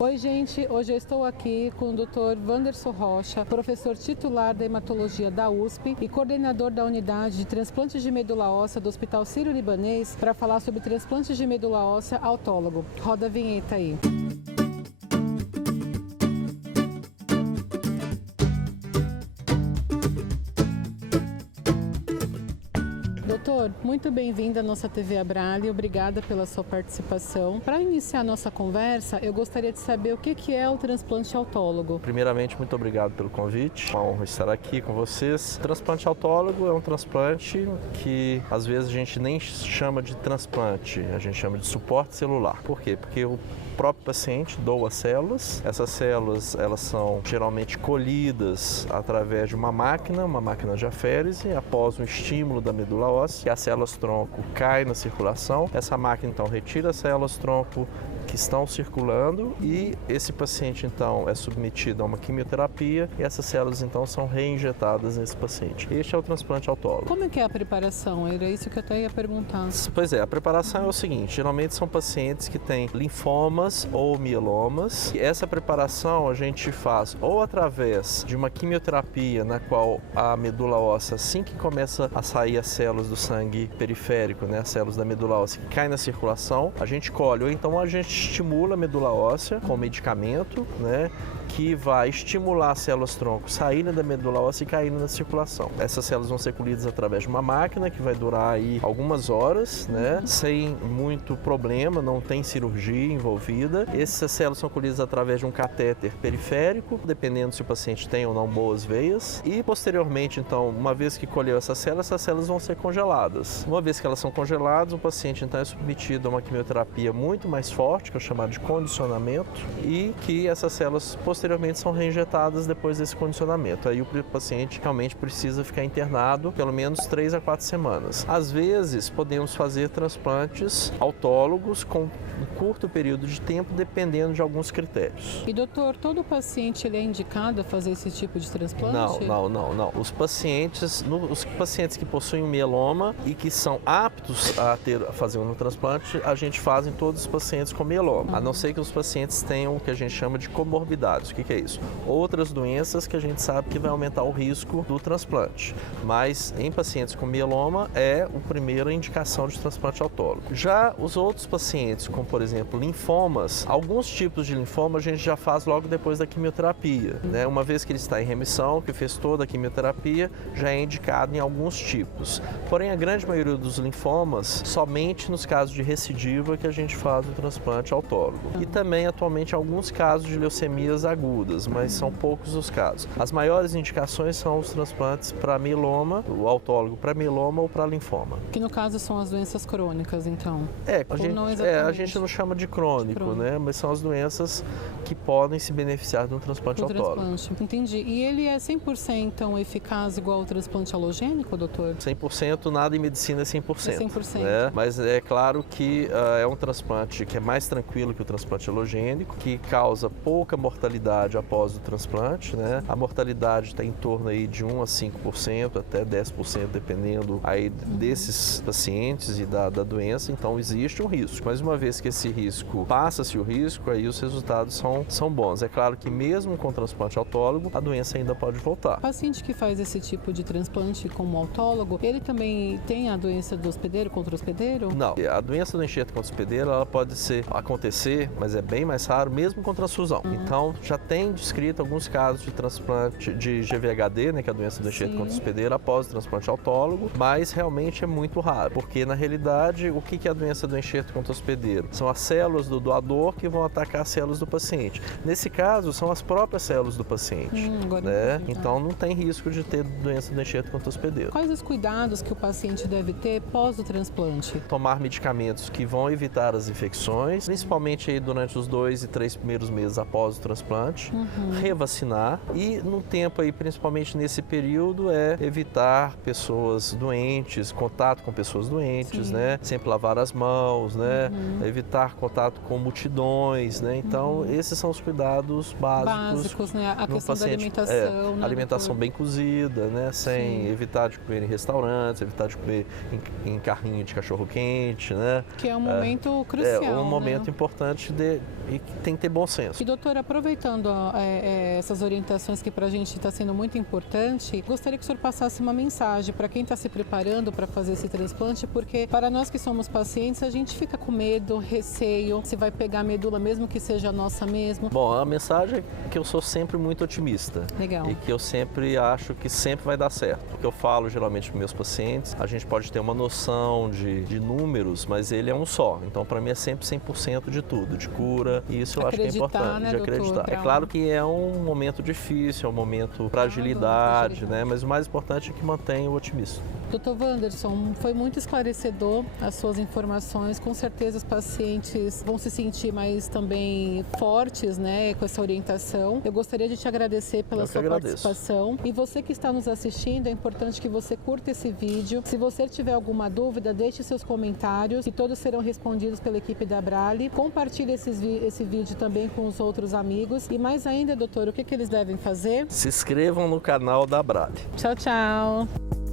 Oi, gente. Hoje eu estou aqui com o Dr. Wanderson Rocha, professor titular da hematologia da USP e coordenador da unidade de transplantes de medula óssea do Hospital Sírio-Libanês para falar sobre transplantes de medula óssea autólogo. Roda a vinheta aí. Doutor, muito bem-vindo à nossa TV Abrale, obrigada pela sua participação. Para iniciar a nossa conversa, eu gostaria de saber o que é o transplante autólogo. Primeiramente, muito obrigado pelo convite, uma honra estar aqui com vocês. O transplante autólogo é um transplante que às vezes a gente nem chama de transplante, a gente chama de suporte celular. Por quê? Porque o próprio paciente doa células, essas células elas são geralmente colhidas através de uma máquina de aférese, após um estímulo da medula óssea, que as células-tronco caem na circulação. Essa máquina então retira as células-tronco que estão circulando e esse paciente então é submetido a uma quimioterapia e essas células então são reinjetadas nesse paciente. Este é o transplante autólogo. Como é que é a preparação? Era isso que eu até ia perguntar. Pois é, a preparação é o seguinte, geralmente são pacientes que têm linfomas ou mielomas e essa preparação a gente faz ou através de uma quimioterapia na qual a medula óssea, assim que começa a sair as células do sangue periférico, né, as células da medula óssea que caem na circulação, a gente colhe, ou então a gente estimula a medula óssea com medicamento, né, que vai estimular as células-tronco saírem da medula óssea e caírem na circulação. Essas células vão ser colhidas através de uma máquina que vai durar aí algumas horas, né, sem muito problema, não tem cirurgia envolvida. Essas células são colhidas através de um catéter periférico, dependendo se o paciente tem ou não boas veias. E posteriormente, então, uma vez que colheu essas células vão ser congeladas. Uma vez que elas são congeladas, o paciente então é submetido a uma quimioterapia muito mais forte, que é chamado de condicionamento, e que essas células posteriormente são reinjetadas depois desse condicionamento. Aí o paciente realmente precisa ficar internado pelo menos 3 a 4 semanas. Às vezes podemos fazer transplantes autólogos com um curto período de tempo, dependendo de alguns critérios. E doutor, todo paciente ele é indicado a fazer esse tipo de transplante? Não. Os pacientes que possuem um mieloma e que são aptos a fazer um transplante, a gente faz em todos os pacientes com mieloma, a não ser que os pacientes tenham o que a gente chama de comorbidades. O que é isso? Outras doenças que a gente sabe que vai aumentar o risco do transplante. Mas em pacientes com mieloma é a primeira indicação de transplante autólogo. Já os outros pacientes com, por exemplo, linfomas, alguns tipos de linfoma a gente já faz logo depois da quimioterapia, né? Uma vez que ele está em remissão, que fez toda a quimioterapia, já é indicado em alguns tipos. Porém, a grande maioria dos linfomas, somente nos casos de recidiva que a gente faz o transplante autólogo. E também, atualmente, alguns casos de leucemias agudas, mas são poucos os casos. As maiores indicações são os transplantes para mieloma, o autólogo para mieloma ou para linfoma. Que no caso são as doenças crônicas, então? A gente não chama de crônico, né? Mas são as doenças que podem se beneficiar de um transplante autólogo. Entendi. E ele é 100% então eficaz igual ao transplante halogênico, doutor? 100%, nada em medicina é 100%. É 100%. Né? Mas é claro que é um transplante que é mais tranquilo que o transplante halogênico, que causa pouca mortalidade após o transplante, né? A mortalidade está em torno aí de 1 a 5%, até 10%, dependendo aí desses pacientes e da doença, então existe um risco. Mas uma vez que esse risco passa-se o risco, aí os resultados são bons. É claro que mesmo com transplante autólogo, a doença ainda pode voltar. O paciente que faz esse tipo de transplante como autólogo, ele também tem a doença do hospedeiro contra o hospedeiro? Não, a doença do enxerto contra o hospedeiro, ela pode acontecer, mas é bem mais raro, mesmo com transfusão. Então, já tem descrito alguns casos de transplante de GVHD, né, que é a doença do enxerto contra o hospedeiro, após o transplante autólogo, mas realmente é muito raro, porque na realidade, o que é a doença do enxerto contra o hospedeiro? São as células do doador que vão atacar as células do paciente. Nesse caso, são as próprias células do paciente, né? Então, não tem risco de ter doença do enxerto contra o hospedeiro. Quais os cuidados que o paciente deve ter pós o transplante? Tomar medicamentos que vão evitar as infecções, principalmente aí durante os 2 e 3 primeiros meses após o transplante, revacinar e no tempo aí, principalmente nesse período, evitar pessoas doentes, contato com pessoas doentes, né? Sempre lavar as mãos, né? Evitar contato com multidões, né? Então, esses são os cuidados básicos, né? A no questão paciente, da alimentação, né, alimentação doutor? bem cozida, né? Sem evitar de comer em restaurantes, evitar de comer em carrinho de cachorro-quente, né? Que é um momento crucial, É um momento né? importante e que tem que ter bom senso. E doutor, aproveitando essas orientações que para a gente está sendo muito importante, gostaria que o senhor passasse uma mensagem para quem está se preparando para fazer esse transplante, porque para nós que somos pacientes, a gente fica com medo, receio, se vai pegar a medula mesmo que seja a nossa mesmo. Bom, a mensagem é que eu sou sempre muito otimista. Legal. E que eu sempre acho que sempre vai dar certo. O que eu falo geralmente para meus pacientes, a gente pode ter uma noção de números, mas ele é um só. Então, para mim é sempre 100% de tudo, de cura, e isso eu acho que é importante, né, de acreditar. É claro que é um momento difícil, é um momento para agilidade, né? Mas o mais importante é que mantenha o otimismo. Dr. Wanderson, foi muito esclarecedor as suas informações. Com certeza os pacientes vão se sentir mais também fortes, né, com essa orientação. Eu gostaria de te agradecer pela sua participação. E você que está nos assistindo, é importante que você curta esse vídeo. Se você tiver alguma dúvida, deixe seus comentários, que todos serão respondidos pela equipe da Abrale. Compartilhe esse vídeo também com os outros amigos. E mais ainda, doutor, o que eles devem fazer? Se inscrevam no canal da Abrale. Tchau, tchau!